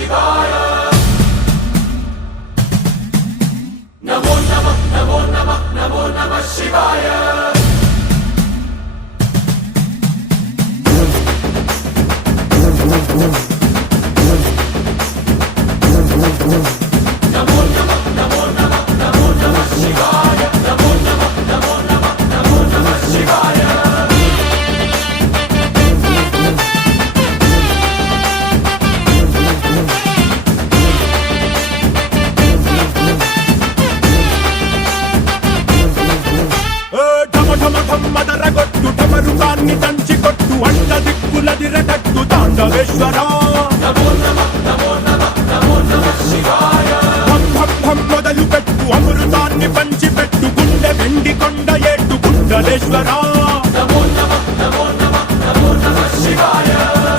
शिवाय नमो नमः नमो नमः नमो नमः शिवाय మరుగాన్ని దంచి కొట్టు అండ దిక్కులదిరగట్టు తాండవేశ్వరా మొదలు పెట్టు అమృతాన్ని పంచి పెట్టు గుండె వెండి కొండ ఏట్టు గుండలేశ్వరా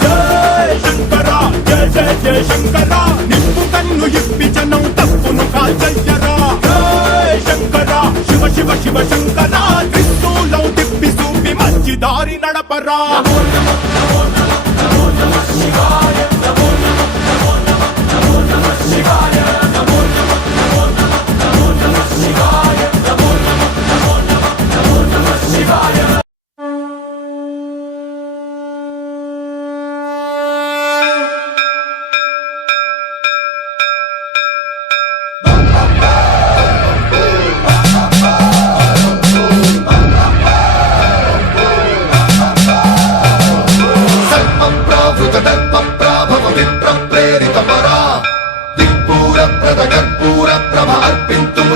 జయ శంకరా జయ జయ జయ శంకరా నిప్పు కన్ను ఇప్పి జనం తప్పును కాల్చయ్యరా జయ శంకరా శివ శివ శివ శంకరా త్రిశూలం తిప్పి సూపి మంచి దారి నడపరా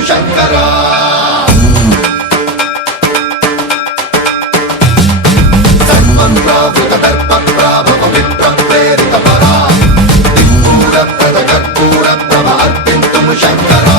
శంకరా సర్వప్రావృత దర్ప ప్రాభవ విప్ర ప్రేరిత పరా దిక్పూర ప్రద కర్పూర ప్రభ అర్పింతుము శంకరా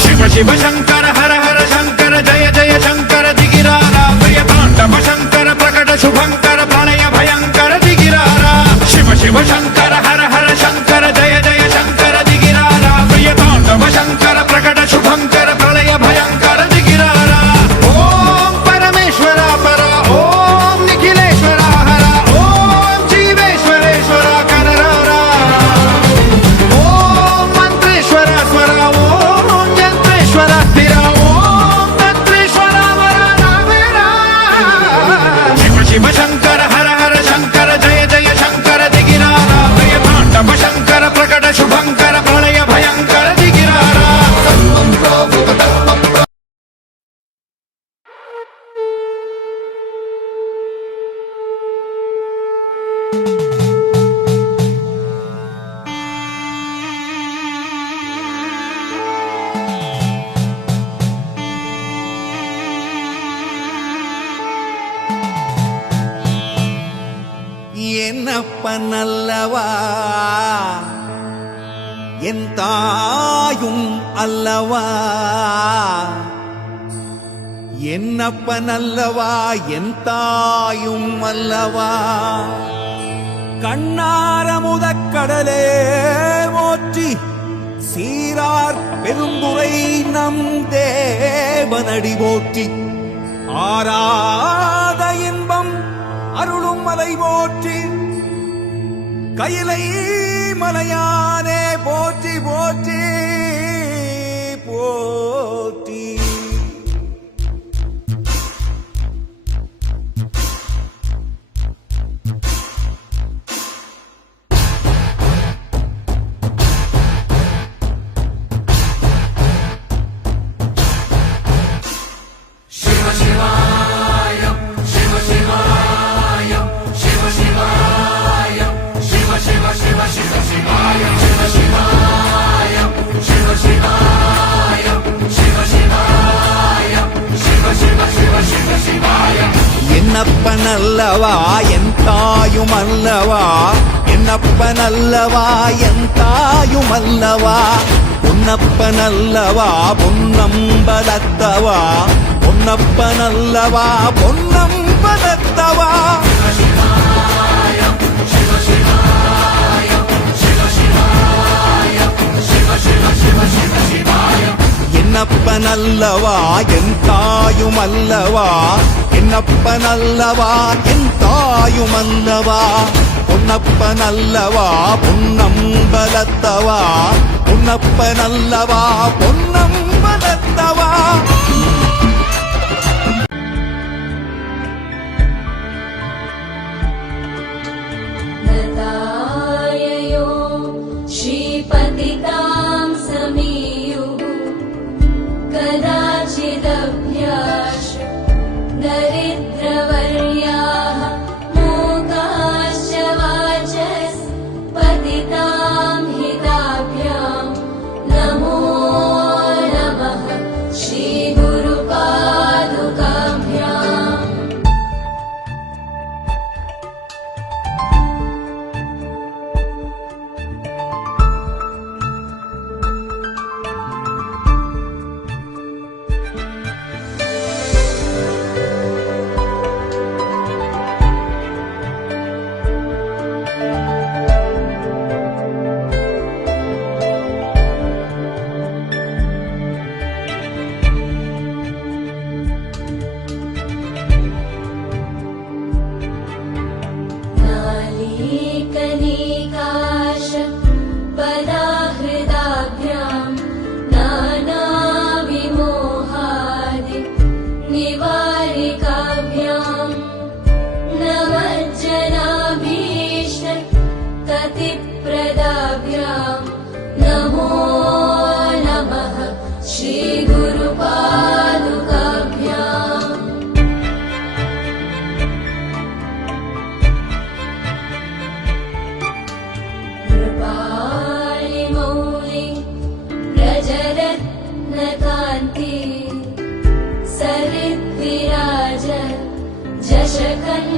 శివ శివ శంకర హర హర శంకర జయ జయ శంకర దిగిరారా ప్రియ తాండవ శంకర ప్రకట శుభంకర ప్రణయ భయంకర దిగిరారా శివ శివ శంకర హర హర శంకర జయ జయ శంకర దిగిరారా ప్రియ తాండవ శంకర ప్రకట శుభంకర ప్రళయ భయంకర దిగిరారా ఓం పరమేశ్వర పర ఓం నిఖిలేశ్వర హర ఓం జీవేశ్వరేశ్వర కరరారా ఓం మంత్రేశ్వర స్వర ఓం యంత్రేశ్వర స్థిర ఓం తంత్రేశ్వర వర రావేరా శివ శివ శంకర హర హర శంకర జయ జయ శంకర దిగిరారా ప్రియ తాండవ శంకర ప్రకట శుభంకర ప్రళయ భయంకర దిగిరారా సర్వప్రావృత దర్ప என்னப்ப நல்லவா என் தாயும் அல்லவா என்னப்ப நல்லவா என் தாயும் அல்லவா கண்ணாரமுதக்கடலே மோற்றி சீரார் பெருந்துரை நம் தேவனடி போற்றி ஆராத இன்பம் அருளும் மலை போற்றி கையிலை மலையானே போற்றி போற்றி போற்றி शिव शिवाय शिव शिवाय शिव शिवाय शिव शिव शिव शिव शिवाय शिव शिवाय शिव शिवाय शिव शिवाय शिव शिव शिव शिव शिवाय என்னப்பனல்லவா என் தாயும் அல்லவா என்னப்பனல்லவா என் தாயும் அல்லவா பொன்னப்பனல்லவா பொன்னம்பலத்தவா பொன்னப்பனல்லவா பொன்னம்பலத்தவா என்னப்பனல்லவா என் தாயும் அல்லவா என்னப்பனல்லவா என் தாயும் அல்லவா പൊന്നപ്പനല്ലവാ പൊന്നമ്പലത്തവാ പൊന്നപ്പനല്ലവാ പൊന്നമ്പലത്തവാ नताययो श्रीपतितां समीयुः कदाचिदभ्याश दरिद्रवर्याः मूकाश्च वाचस् पतितां हिताभ्यां नमो नमः श्रीगुरुपादुकाभ्याम् नालीकनिकाश पदाहृदाभ्यां नानाविमोहादि निवारिकाभ्यां नमज्जनाभीष्ट कतिप्रदाभ्यां नमो नमः श्रीगुरुपादुकाभ्याम् कृपालिमौलि प्रजरत्नकान्ति सरिद्विराज जशकन्